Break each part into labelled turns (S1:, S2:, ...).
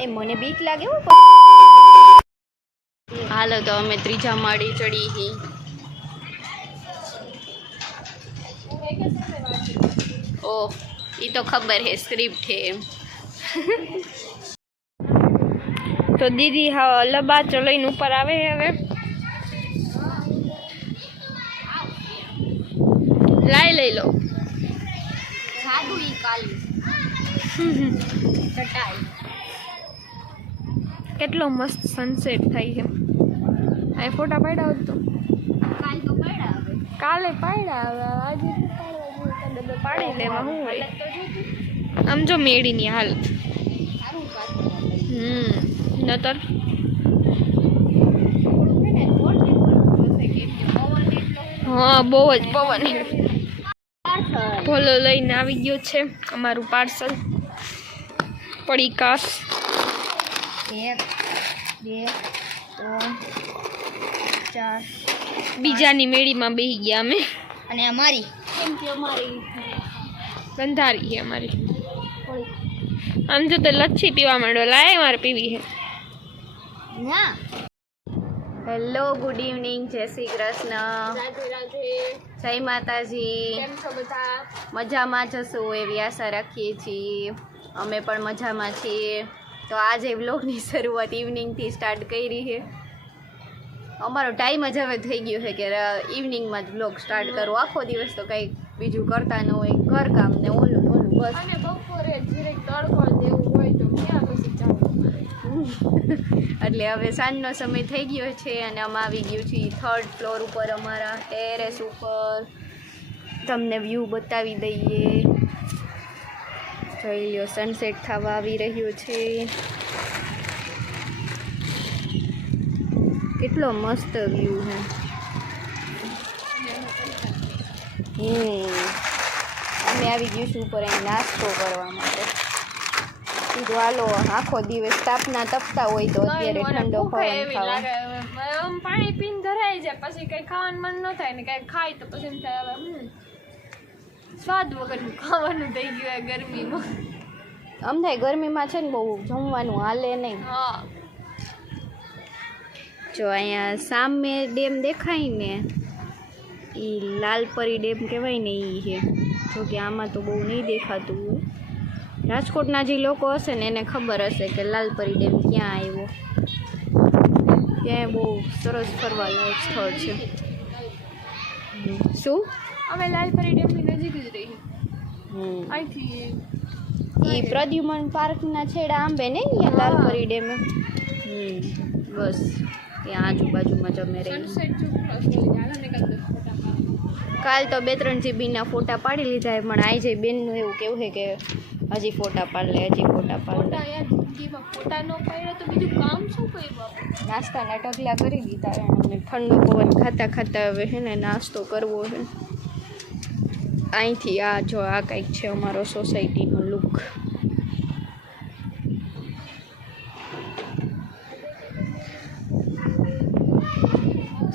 S1: એ મને બીક લાગે હાલો તો અમે ત્રીજા માળી ચડી ઓહ એ તો ખબર હે સ્ક્રિપ્ટ હે એમ. તો દીદી હા લબા ચલાઈને ઉપર આવે હવે. લાઈ લઈ લો.
S2: જાદુ ઈ કાલી. ચટાઈ.
S1: કેટલો મસ્ત સનસેટ થાય છે આ ફોટા પાડ્યા હોત તો.
S2: કાલ તો પાડ્યા
S1: કાલે પાડ્યા હવે આજે તો પાડવા જોઈએ તો ડબ્બે પાડી લેવા હું હોય? આમ જો મેળીની હાલત. હમ નતર. હા બહુ જ પવન. ભોલો લઈને આવી ગયો છે અમારું પાર્સલ.
S2: પડી કાસ.
S1: બીજાની મેળીમાં બેસી ગયા અમે.
S2: અને અમારી. અમારી
S1: બંધારી છે અમારી. આમ જો તો લચ્છી પીવા માંડો. લાય મારે પીવી છે. હેલો ગુડ ઇવનિંગ જય શ્રી કૃષ્ણ. જય માતાજી.
S2: કેમ છો બધા?
S1: મજામાં જશું એવી આશા રાખીએ છીએ. અમે પણ મજામાં છીએ. તો આજે વ્લોગની શરૂઆત ઇવનિંગથી સ્ટાર્ટ કરી છે. અમારો ટાઈમ જ હવે થઈ ગયો છે કે ઇવનિંગમાં જ વ્લોગ સ્ટાર્ટ કરો. આખો દિવસ તો કંઈક બીજું કરતા ન હોય. ઘરકામ ને ઓલું ઓલું બસ.
S2: અને બપોરે જીરેક તડકો દેવું હોય તો ક્યાં પછી જવું?
S1: એટલે હવે સાંજનો સમય થઈ ગયો છે અને અમે આવી ગયું છે થર્ડ ફ્લોર ઉપર અમારા ટેરેસ ઉપર. તમને વ્યૂ બતાવી દઈએ. જોઈ લ્યો સનસેટ થવા આવી રહ્યો છે. કેટલો મસ્ત વ્યૂ હે. હમ. આવી ગયું છું ઉપર અહીં નાસ્તો કરવા માટે. કીધું હાલો આખો દિવસ તાપના તપતા હોય તો અત્યારે ઠંડો પવન
S2: પાણી પીને ધરાઈ જાય પછી કઈ ખાવાનું મન ન થાય ને કઈ ખાય તો પછી એમ થાય હવે સ્વાદ વગરનું ખાવાનું થઈ ગયું ગરમીમાં.
S1: આમ થાય ગરમીમાં છે ને બહુ જમવાનું હાલે નહીં.
S2: હા.
S1: જો અહીંયા સામે ડેમ દેખાય ને એ લાલપરી ડેમ કહેવાય ને એ છે. જો કે આમાં તો બહુ નહીં દેખાતું હોય. રાજકોટના જે લોકો હશે ને એને ખબર હશે કે લાલપરી ડેમ ક્યાં આવ્યો. ત્યાં બહુ સરસ ફરવાલાયક સ્થળ છે. શું?
S2: અમે લાલપરી ડેમની નજીક જ રહી અહીંથી
S1: એ પ્રદ્યુમન પાર્કના છેડા આંબે ને લાલપરી ડેમ. બસ. ત્યાં આજુબાજુમાં જ અમે રહી
S2: કાલ દસ ફોટા પાડો.
S1: કાલ તો બે ત્રણ જીબીના ફોટા પાડી લીધા છે, પણ આઈ જાય બેનનું એવું કેવું છે કે હજી ફોટા પાડ લે હજી ફોટા પાડ. લે
S2: ફોટા યાર જિંદગીમાં ફોટા ન પાડ્યા તો બીજું કામ શું કર્યું આપણે?
S1: નાસ્તાના ઢગલા કરી દીધા છે અને ઠંડો પવન ખાતા ખાતા હવે છે ને નાસ્તો કરવો છે. અહીંથી આ જો આ કંઈક છે અમારો સોસાયટીનો લુક.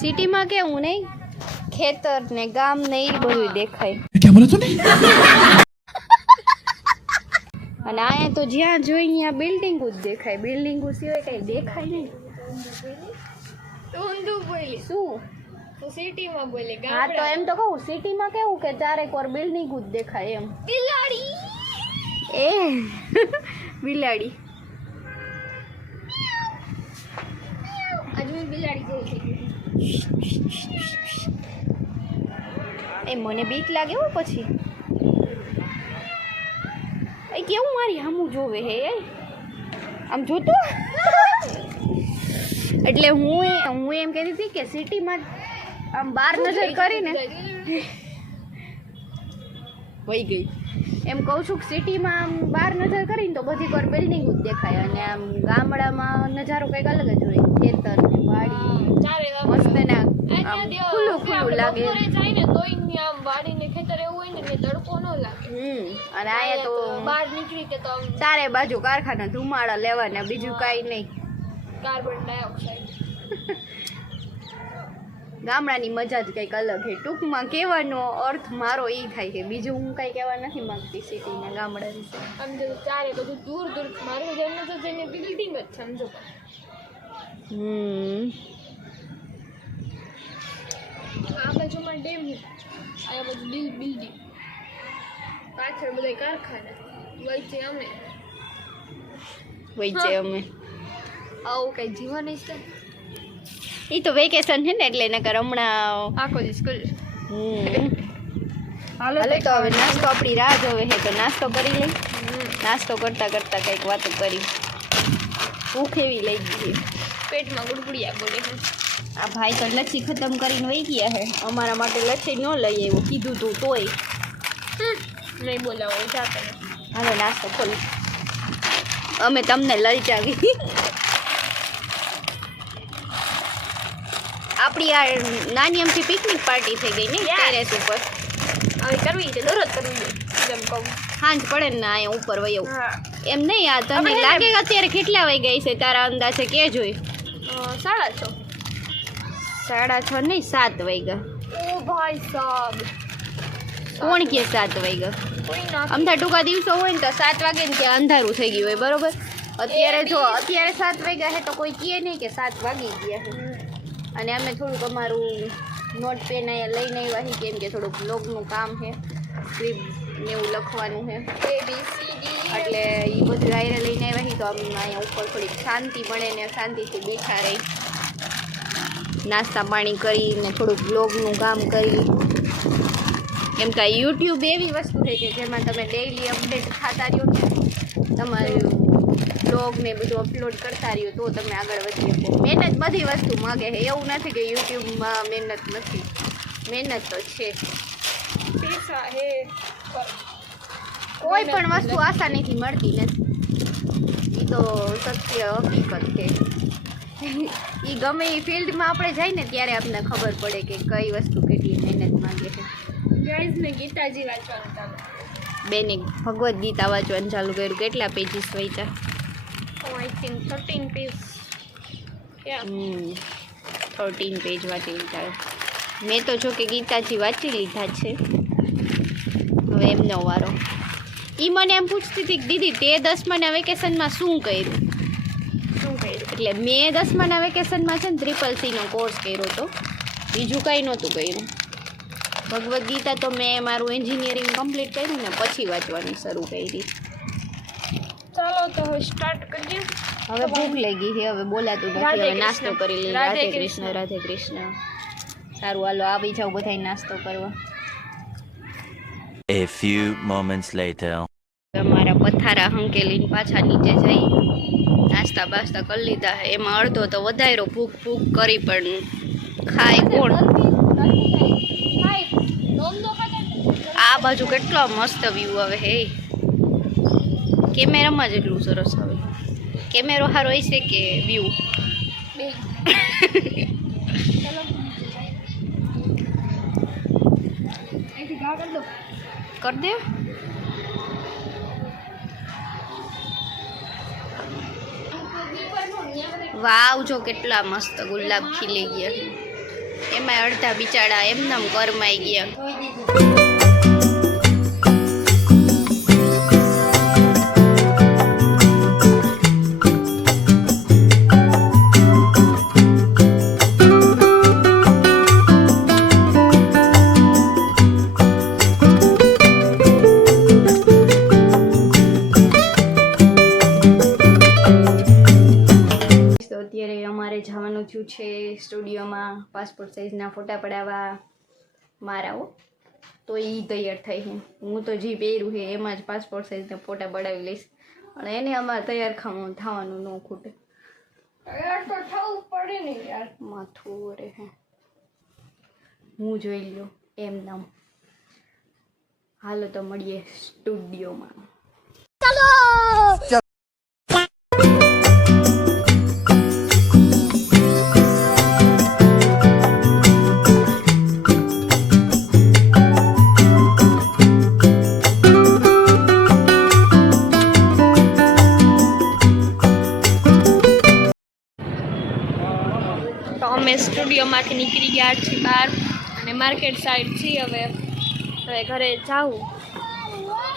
S1: સિટીમાં કેવું નહીં? ખેતર ને ગામ ને એ બધું દેખાય.
S3: ક્યાં બોલે તું
S1: અને આયા તો જ્યાં જોઈએ ત્યાં બિલ્ડિંગ જ દેખાય. બિલ્ડિંગ સિવાય કઈ દેખાય નહીં. શું?
S2: સિટીમાં
S1: તો એમ તો કહું સિટીમાં કેવું કે ચારેક વાર બિલ્ડિંગ જ દેખાય એમ.
S2: બિલાડી.
S1: એ બિલાડી.
S2: બિલાડી
S1: એ મને બીક લાગે હો પછી. એ કેવું મારી હામું જોવે હે? આમ જોતો? એટલે હું હું એમ કહેતી હતી કે સિટીમાં આમ બહાર નજર કરીને વહી ગઈ. એમ કહું છું કે સિટીમાં આમ બહાર નજર કરીને તો બધી વાર બિલ્ડિંગ જ દેખાય અને આમ ગામડામાં નજારો કંઈક અલગ જ હોય. ખેતર વાડી મસ્ત ના ખુલ્લું ખુલ્લું લાગે.
S2: જાય ને આમ વાડીને ખેતર એવું હોય ને એટલે તડકો ન લાગે.
S1: હમ અને અહીંયા તો
S2: બહાર નીકળી કે તો આમ
S1: ચારે બાજુ કારખાના ધુમાડા લેવાના બીજું કાંઈ નહીં.
S2: Carbon dioxide.
S1: ગામડાની મજા જ કંઈક અલગ છે. ટૂંકમાં કહેવાનો અર્થ મારો એ થાય છે. બીજું હું કાંઈ કહેવા નથી માંગતી સિટીના ગામડા વિશે.
S2: આમ જો ચારે બધું દૂર દૂર મારું જન્મ તો જઈને બિલ્ડિંગ જ સમજો
S1: હમ
S2: આ બાજુમાં ડેમ છે. આ બધું બિલ બિલ્ડિંગ. પાછળ બધા કારખાના. વચ્ચે અમે.
S1: વચ્ચે અમે.
S2: આવું કઈ જીવન છે
S1: એ તો વેકેશન છે ને એટલે નકર હમણાં
S2: આખો દી સ્કૂલ
S1: હમ.
S2: હાલો
S1: તો હવે નાસ્તો આપણી રાહ જોવે છે તો નાસ્તો કરી લઈ નાસ્તો કરતા કરતા કંઈક વાતો કરી. ભૂખ એવી લઈ ગઈ
S2: પેટમાં ગુડગુડિયા બોલે છે.
S1: આ ભાઈ તો લચ્છી ખતમ કરીને વહી ગયા હે. અમારા માટે લચ્છી ન લઈ એવું કીધું તું તોય.
S2: નહીં બોલાવો જાતે
S1: હાલો નાસ્તો ખોલ. અમે તમને લલચાવી આપણી આ નાની અમથી પિકનિક પાર્ટી થઈ ગઈ ને. ટેરેસ ઉપર.
S2: હવે કરવી છે દરરોજ કરવી જેમ કહું.
S1: સાંજ પડે ને અહીંયા ઉપર વયો. એમ નહીં આ તને લાગે કે અત્યારે કેટલા વાઈ ગઈ છે તારા અંદાજે કે જોઈ?
S2: સાડા છ.
S1: સાડા છ નહીં સાત વાગ્યા.
S2: ઓ ભાઈ સાબ.
S1: કોણ કે સાત વાગ્યા? અમથા ટૂંકા દિવસો હોય ને તો સાત વાગે ને ત્યાં અંધારું થઈ ગયું હોય બરોબર? અત્યારે જો અત્યારે સાત વાગ્યા છે તો કોઈ કહે નહીં કે સાત વાગી ગયા છે અને અમે થોડુંક અમારું નોટ પેન અહીંયા લઈને આવ્યા છીએ કેમ કે થોડુંક બ્લોગનું કામ છે સ્ક્રિપ્ટ ને એવું લખવાનું છે એટલે એ બધું આયરે લઈને આવ્યા છીએ તો અમે અહીંયા ઉપર થોડીક શાંતિ મળે ને શાંતિથી બેઠા રહી. નાસ્તા પાણી કરીને થોડુંક બ્લોગનું કામ કરી. કેમ કે યુટ્યુબ એવી વસ્તુ છે કે જેમાં તમે ડેઈલી અપડેટ થતા રહ્યો ને તમારું બ્લોગ ને બધું અપલોડ કરતા રહ્યો તો તમે આગળ વધી શકો મહેનત બધી વસ્તુ માગે છે. એવું નથી કે યુટ્યુબમાં મહેનત નથી. મહેનત તો છે. કોઈ પણ વસ્તુ આસાનીથી મળતી નથી. એ તો સત્ય હકીકત છે. એ ગમે એ ફિલ્ડમાં આપણે જઈએ ને ત્યારે આપણને ખબર પડે કે કઈ વસ્તુ કેટલી મહેનત માંગે છે.
S2: ગાઈઝ ગીતાજી વાંચવાનું ચાલુ
S1: બેને ભગવદ્ ગીતા વાંચવાનું ચાલુ કર્યું. કેટલા પેજીસ વાંચ્યા?
S2: I think thirteen page
S1: thirteen page વાંચી લીધા મેં તો જો કે ગીતાજી વાંચી લીધા છે. હવે એમનો વારો. એ મને એમ પૂછતી હતી કે દીદી તે દસમાના વેકેશનમાં શું કર્યું? એટલે મેં દસમાના વેકેશનમાં છે ને ત્રિપલ સીનો કોર્સ કર્યો હતો બીજું કંઈ નહોતું કર્યું. ભગવદ્ ગીતા તો મેં મારું એન્જિનિયરિંગ કમ્પ્લીટ કર્યું ને પછી વાંચવાનું શરૂ કરી.
S2: ચાલો તો હવે સ્ટાર્ટ કરીએ.
S1: હવે ભૂખ લાગી છે હવે બોલાતું નથી હવે નાસ્તો કરી લઈએ.
S2: રાધે
S1: કૃષ્ણ રાધે કૃષ્ણ. સારું હાલો આવી જાઓ બધાય નાસ્તો કરવા.
S3: A few moments later.
S1: મારા પથારા હંકેલીને પાછા નીચે જઈ નાસ્તા બાસ્તા કરી લીધા છે. એમાં અડધો તો વધાર્યો ભૂખ ભૂખ કરી પણ ખાય કોણ? આ બાજુ કેટલો મસ્ત વ્યૂ આવે હે. કેમેરામાં જ એટલું સરસ આવે. કેમેરો સારો હશે કે વ્યૂ
S2: કરી દો.
S1: વાવ જો કેટલા મસ્ત ગુલાબ ખીલી ગયા. એમાં અડધા બિચારા એમનામ કરમાઈ ગયા. પાસપોર્ટ સાઇઝના ફોટા પડાવવા મારા હો તો એ તૈયાર થઈ છે. હું તો જે પહેર્યું છે એમાં જ પાસપોર્ટ સાઇઝના ફોટા પડાવી લઈશ. અને એને અમારે તૈયાર થવાનું ન ખૂટે.
S2: યાર તો થવું પડે ને યાર.
S1: માથું રે હે. હું જોઈ લો એમ નામ. હાલો તો મળીએ સ્ટુડિયોમાં.
S2: યાર્ડથી બહાર અને માર્કેટ સાઈડ છીએ હવે. હવે ઘરે જાવું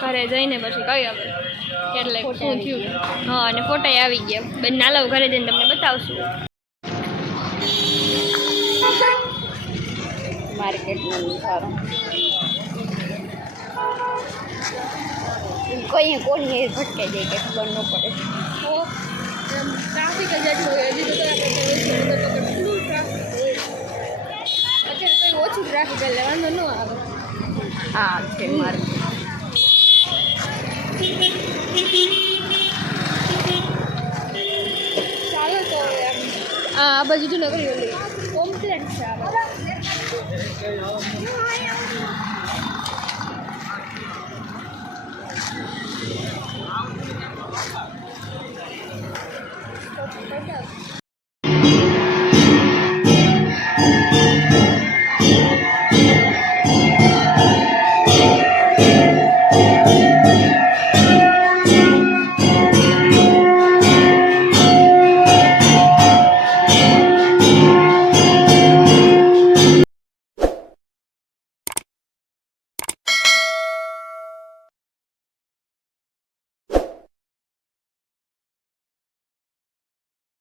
S2: ઘરે જઈને પછી કઈ હવે. એટલે શું થયું. હા અને ફોટા આવી ગયા. બંને નાલાવ ઘરે જઈને તમને બતાવશું.
S1: માર્કેટમાં સારું કોઈ કોની ભટકાઈ જાય કે ખબર ન પડે.
S2: ટ્રાફિક જ એટલું હજી તો કંઈ ઓછું ટ્રાફિક એટલે વાંધો ન આવે.
S1: હા છે મારે.
S2: ચાલો તો આ બાજુ જો નગરી ઓલી કોમ્પ્લેક્સ છે આ